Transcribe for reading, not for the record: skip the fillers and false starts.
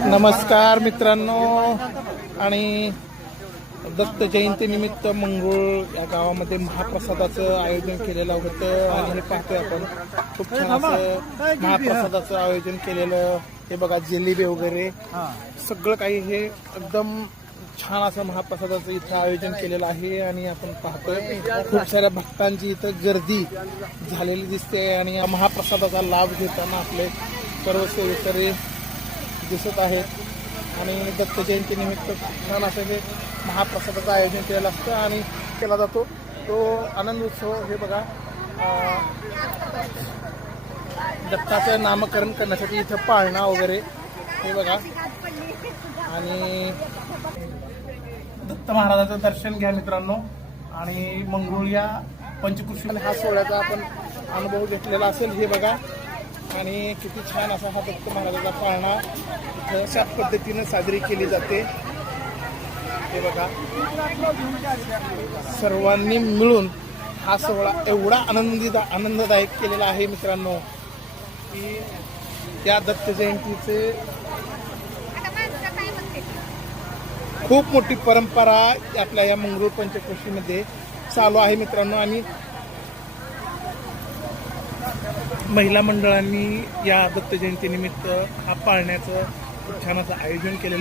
नमस्कार मित्रांनो, आणि दत्त जयंती निमित्त मंगरूळ या गावामध्ये महाप्रसादाचं आयोजन केलेलं होतं आणि हे पाहतोय आपण खूप छान असं महाप्रसादाचं आयोजन केलेलं. हे बघा, जिलेबी वगैरे सगळं काही हे एकदम छान असं महाप्रसादाचं इथं आयोजन केलेलं आहे. आणि आपण पाहतोय खूप साऱ्या भक्तांची इथं गर्दी झालेली दिसते आणि महाप्रसादाचा लाभ घेताना आपले सर्व सेवेकरी दिसत आहेत. आणि दत्त जयंती निमित्त छान असं हे महाप्रसादाचं आयोजन केलेलं असतं आणि केला जातो तो आनंद उत्सव. हे बघा, दत्ताचं नामकरण करण्यासाठी इथं पाळणा वगैरे हे बघा. आणि दत्त महाराजाचं दर्शन घ्या मित्रांनो. आणि मंगरूळ या पंचकृषी हा सोहळ्याचा आपण अनुभव घेतलेला असेल. हे बघा, आणि किती छान असा हा दत्त महाराजाचा पाळणा इथं अशा पद्धतीनं साजरी केली जाते. हे बघा, सर्वांनी मिळून हा सोहळा एवढा आनंददायक केलेला आहे मित्रांनो की या दत्त जयंतीचे खूप मोठी परंपरा आपल्या या मंगरूळ पंचक्रोशीमध्ये चालू आहे मित्रांनो. आणि महिला मंडळांनी या दत्त जयंती निमित्त हा पाळण्याचं खूप छान असं आयोजन केलेलं